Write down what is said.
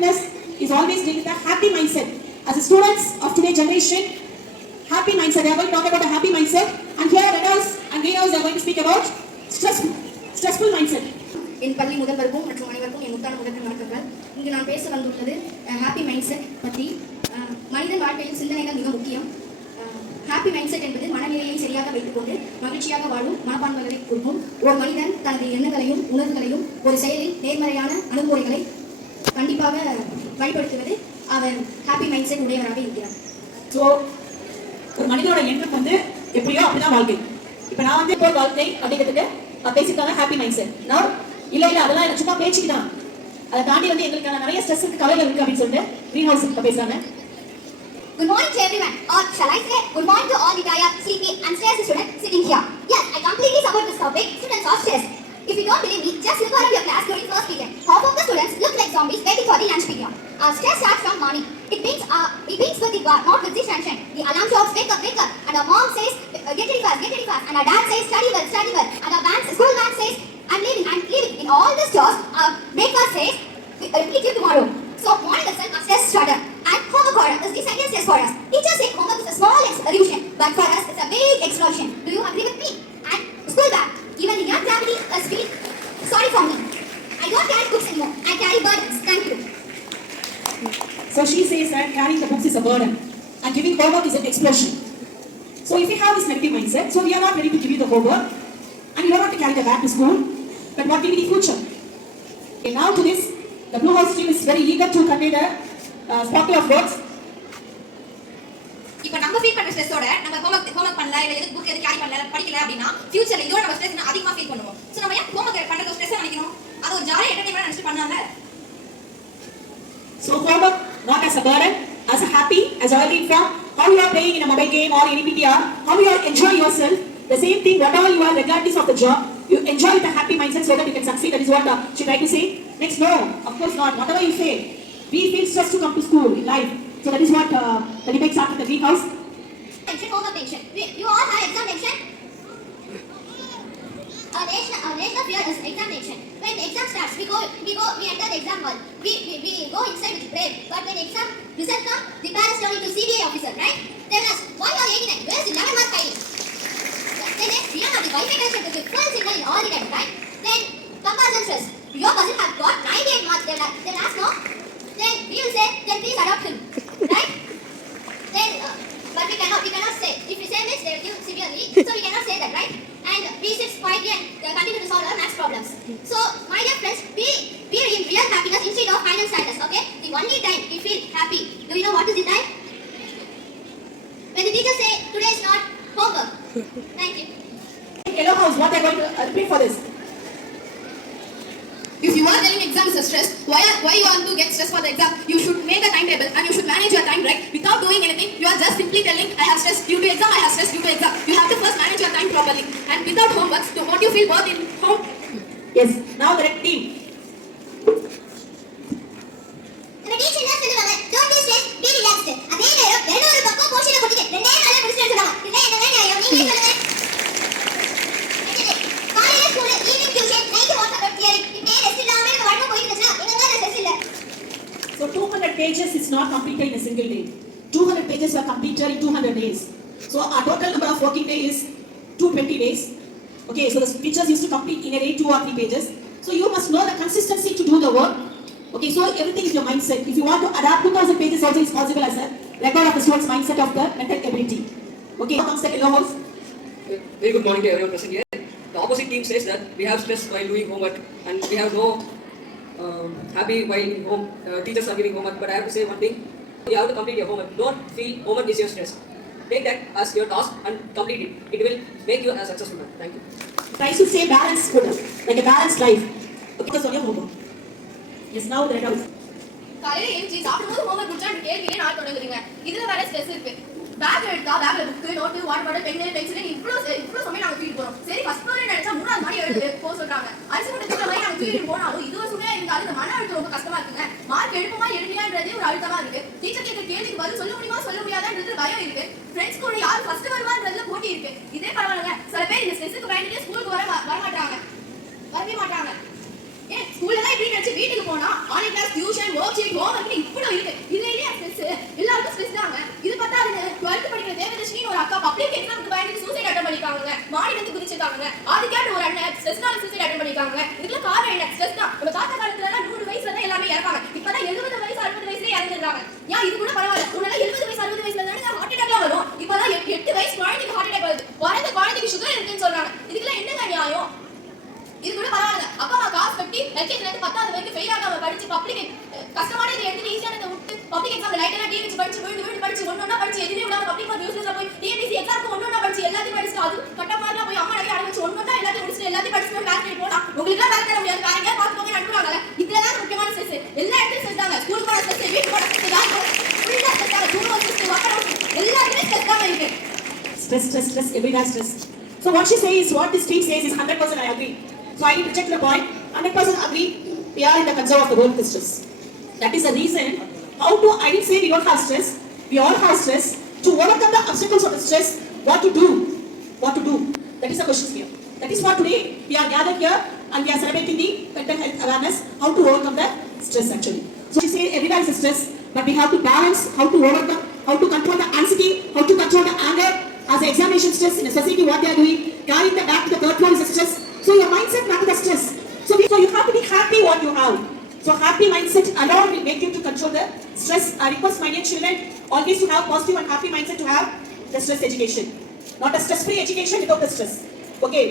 happiness is always linked with a happy mindset. As the students of today's generation, happy mindset. They are going to talk about a happy mindset. And here, Redos and Greenhouse are going to speak about stressful mindset. என் பள்ளி முதல்வருக்கும் மற்றும் அனைவருக்கும் என் முத்தான முதல் வணக்கங்கள். இங்கு நான் பேச வந்துள்ளது ஹாப்பி மைண்ட் செட் பற்றி. மனிதன் வாழ்க்கையில் சிந்தனைகள் மிக முக்கியம். ஹாப்பி மைண்ட் செட் என்பது மனநிலையை சரியாக வைத்துக்கொண்டு மகிழ்ச்சியாக வாழும் மனப்பான்மைகளை கொடுக்கும். ஒரு மனிதன் தனது எண்ணங்களையும் உணர்வுகளையும் ஒரு செயலில் நேர்மறையான அணுகுமுறைகளை கண்டிப்பாக வழிபடுத்துவது அவர் ஹாப்பி மைண்ட் செட் உடையவராக இருக்கிறார். ஸோ ஒரு மனிதனோட எண்ணம் வந்து எப்படியோ அப்படிதான் வாழ்க்கை. இப்போ நான் வந்து இப்போ வாழ்க்கை அப்படிங்கிறதுக்கு பேசிக்கான ஹாப்பி மைண்ட் செட். நான் இல்லை அதெல்லாம் எனக்கு சும்மா பேச்சுக்கு தான். அதை தாண்டி வந்து எங்களுக்கான நிறைய ஸ்ட்ரெஸ் இருக்கு, கவலைகள் இருக்கு அப்படின்னு சொல்லிட்டு கிரீன் ஹவுஸ் பேசுறாங்க. Good morning to everyone, or shall I say, good morning to all the tired, sleepy and stressed students sitting here. Yes, I completely support this topic. Students are stressed. If you don't believe me, just look around your class during first period. Half of the students look like zombies waiting for the lunch period. Our stress starts from morning. It begins with the God, not with the sunshine. The alarm shouts, wake up, and our mom says, get ready fast, and our dad says, study well, and our school van says, I'm leaving. In all this chores, our breakfast says, meet you tomorrow. So morning itself, our stress starter. And homework order is the second stress for us. Teachers say homework is a small solution, but for us it's a big explosion. Do you agree with me? And school bag, even the young gravity is feel sorry for me. I don't carry books anymore. I carry burdens. Thank you. So she says that carrying the books is a burden and giving homework is an explosion. So if you have this negative mindset, so we are not ready to give you the homework and you don't want to carry the bag to school, but what will be the future? Okay, now to this, the Blue House team is very eager to convey the sparkle of words. இப்போ நம்ம ஃபீல் பண்ற ஸ்ட்ரெஸோட நம்ம ஹோம்வொர்க் பண்ணல இல்ல எதுக்கு புக் எதுக்கு கேரி பண்ணல படிக்கல அப்படினா ஃபியூச்சர்ல இதோட நம்ம ஸ்ட்ரெஸ் அதிகமா ஃபீல் பண்ணுவோம். சோ நம்ம ஏன் ஹோம்வொர்க் பண்றது ஸ்ட்ரெஸ் நினைக்கணும்? அது ஒரு ஜாலியா என்டர்டெயின்மென்ட் நினைச்சு பண்ணால. So homework not as a burden, as a happy, as already informed, how you are playing in a mobile game or any PTR, how you are enjoy yourself. The same thing, whatever you are, regardless of the job, you enjoy with a happy mindset so that you can succeed. That is what she tried to say. Next, no, of course not. Whatever you say, we feel stressed to come to school in life. So that is what the debate started at the greenhouse. Tension, homework tension. You all have exam tension. Our national fear is exam tension. When exam starts, we enter the exam hall. We go inside with brave. But when exam result comes, the parents turn into CBI officer, right? They will ask, why are you 89? Where is the 11 mark hiding? Then we have the Wi-Fi connection to the full signal in all the time, right? Then comparison stress. Your cousin have got 98 marks. They'll ask, no? Then we will say, then please adopt him, right? Then, but we cannot say. If we say this, they will give severely. So we cannot say that, right? And we sit quietly and continue to solve our maths problems. So, my dear friends, be in real happiness instead of final status, okay? The only time we feel happy, do you know what is the time? When the teacher say, today is not homework. Thank you. Yellow House, what are you going to repeat for this? If you are telling exam is a stress, why you want to get stressed for the exam? You should make a timetable and you should manage your time, right? Without doing anything, you are just simply telling, I have stress due to exam, I have stress due to exam. You have to first manage your time properly. And without homework, don't you feel bored in home? Yes, now the red team. நம்ம டீச்சர் என்ன சொல்லுவாங்க? Don't be stressed, be relaxed. அதே நேரம் வேற ஒரு பக்கம் போஷனை போட்டுட்டு ரெண்டே நாள்ல முடிச்சிட்டு சொல்லுவாங்க. இதே என்னங்க நியாயம்? நீங்க சொல்லுங்க. காலையில school, evening tuition, night WhatsApp theory. இப்படியே ரெஸ்ட் இல்லாம நம்ம வாழ்க்கை போயிட்டு இருந்துச்சுன்னா எங்கங்க ஸ்ட்ரெஸ் இல்ல. So 200 pages is not completed in a single day. 200 pages were completed in 200 days. So our total number of working days is 220 days. Okay, so the teachers used to complete in a day 2 or 3 pages. So you must know the consistency to do the work. Okay, so everything is your mindset. If you want to adapt 2000 pages also is possible as a record of the student's mindset of the mental ability. Okay, now comes the Yellow House. Very good morning to everyone present here. The opposite team says that we have stress while doing homework and we have no happy while home. Teachers are giving homework, but I have to say one thing. You have to complete your homework. Don't feel homework is your stress. Take that as your task and complete it. It will make you a successful man. Thank you. Tries to say balanced food, like a balanced life. Okay, focus on your homework. Yes, now the Red House. காலையில எழுந்து சாப்பிடும்போது ஹோம்வொர்க் முடிச்சா கேள்வியே நாள் தொடங்குறீங்க. இதுல வேற ஸ்ட்ரெஸ் இருக்கு. பேக் எடுத்தா பேக்ல book, note, water bottle, pen, pencil இவ்ளோ சமயம் நாங்க தூக்கிட்டு போறோம். சரி ஃபர்ஸ்ட் ஃப்ளோரே நினைச்சா மூணாவது மாடி எடுத்து போக சொல்றாங்க. அரிசி மூட்டை தூக்குற மாதிரி நாங்க தூக்கிட்டு போனாலும் இது ஒரு சுமையா இருந்தாலும் இந்த மன அழுத்தம் ரொம்ப கஷ்டமா இருக்குங்க. மார்க் எடுப்போமா எடுக்கலையான்றது ஒரு அழுத்தமா இருக்கு. டீச்சர் கேட்கிற கேள்விக்கு பதில் சொல்ல முடியுமா சொல்ல முடியாதான்றது பயம் இருக்கு. ஃப்ரெண்ட்ஸ் கூட யார் ஃபர்ஸ்ட் வருவான்றதுல போட்டி இருக்கு. இதே பரவாயில்லைங்க. சில பேர் இந்த ஸ்ட்ரெஸ்க்கு பயந்துட்டு ஸ்கூலுக்கு வரவே மாட்டாங்க. ஏன் ஸ்கூல்ல தான் இப்படி நினைச்சு வீட்டுக்கு போனா போனா online class, tuition, work sheet, homework இவ்வளவு இருக்கு. இதுலயே ஸ்ட்ரெஸ், எல்லாருக்கும் ஸ்ட்ரெஸ் தாங்க. இது பத்தாதுன்னு 12th படிக்கிற தேவதர்ஷினின்னு ஒரு அக்கா பப்ளிக் எக்ஸாமுக்கு பயந்து சூசைட் அட்டெம்ப்ட் பண்ணிருக்காங்க. மாடில இருந்து குதிச்சிருக்காங்க. ஆதிக்காட்டு ஒரு அண்ணன் ஸ்ட்ரெஸ்னால சூசைட் அட்டெம்ப்ட் பண்ணிருக்காங்க. இதுக்கு காரணம் என்ன? ஸ்ட்ரெஸ் தான். நம்ம தாத்தா காலத்துல எல்லாம் 100 வயசுல தான் எல்லாமே இறப்பாங்க. இப்பதான் 70 வயசு 60 வயசுலயே இறந்துடுறாங்க. ஏன் இது கூட பரவாயில்ல. முன்னாடி 70 வயசு 60 வயசுல தானே ஹார்ட் அட்டாக்லாம் வரும். இப்பதான் 8 வயசு குழந்தைக்கு ஹார்ட் அட்டாக் வருது. பிறந்த குழந்தைக்கு சுகர் இருக்குன்னு சொல்றாங்க. இதுக்கெல்லாம் என்னங்க நியாயம்? இது கூட பரவாயில்ல. அப்பா அம்மா காசு கட்டி எல்கேஜில இருந்து 10வது வரைக்கும் ஃபெயில் ஆகாம படிச்சு பப்ளிக் கஷ்டமான இதை எடுத்து ஈஸியானதை விட்டு பப்ளிக் எக்ஸாம் லைட்டெல்லாம் டீ வச்சு படிச்சு விழுந்து படிச்சு ஒன்னொன்னா படிச்சு எதுவுமே விடாம பப்ளிக் மார்க் யூஸ்ல போய் டிஎன்பிசி எக்ஸாமுக்கு ஒன்னொன்னா படிச்சு எல்லாத்தையும் படிச்சு அது கட்ட மாதிரிலாம் போய் அம்மா நிறைய அடை வச்சு ஒன்னொன்னா எல்லாத்தையும் முடிச்சு எல்லாத்தையும் படிச்சு போய் பேக் பண்ணி போலாம். உங்களுக்கு எல்லாம் வேலை தர முடியாது. வேற எங்கேயா பார்த்து போங்க அனுப்புவாங்கல்ல. இதுலதான் முக்கியமான ஸ்ட்ரெஸ். எல்லா இடத்துலயும் ஸ்ட்ரெஸ் தாங்க. ஸ்கூல் போன ஸ்ட்ரெஸ், வீட்டு போன ஸ்ட்ரெஸ், யாரும் ஃபுல்லா ஸ்ட்ரெஸ் தாங்க. தூரம் ஸ்ட்ரெஸ், மக்கள் எல்லாருமே ஸ்ட்ரெஸ் தாங்க இருக்கு. Stress, everybody has stress. So what she says, what this tweet says is 100% I agree. So I reject the point, 100% agree, we are in the concern of the world with stress. That is the reason, how to, I didn't say we don't have stress, we all have stress. To overcome the obstacles of the stress, what to do? That is the question here. That is what today we are gathered here and we are celebrating the mental health awareness, how to overcome the stress actually. So she says everybody is stress, but we have to balance how to overcome, how to control the anxiety, how to control the anger. As the examination stress in a society, what they are doing, carrying the back to the third floor is a stress. So your mindset matters the stress. So you have to be happy what you have. So happy mindset alone will make you to control the stress. I request my dear children always to have positive and happy mindset to have the stress education, not a stress-free education without the stress. Okay.